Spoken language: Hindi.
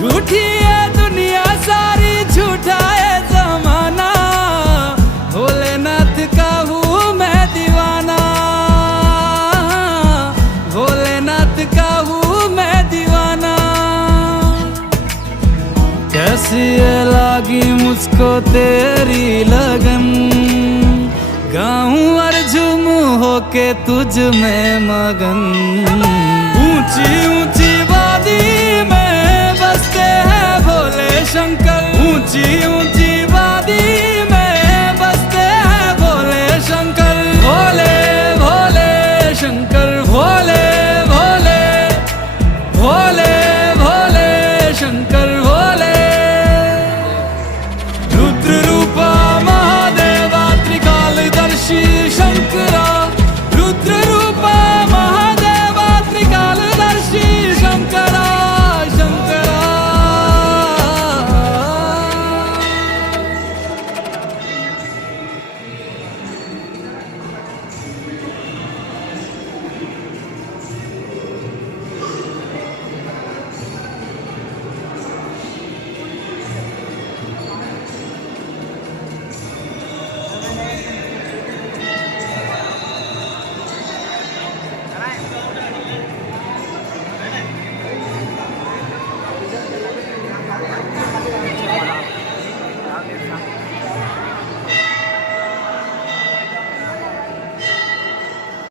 झूठी है दुनिया सारी, झूठा है जमाना, भोलेनाथ का हूँ मैं दीवाना, भोलेनाथ का हूँ मैं दीवाना। कैसी है लागी मुझको तेरी लगन, गाऊं और झूमूं होके तुझ में मगन। ऊंची ऊंची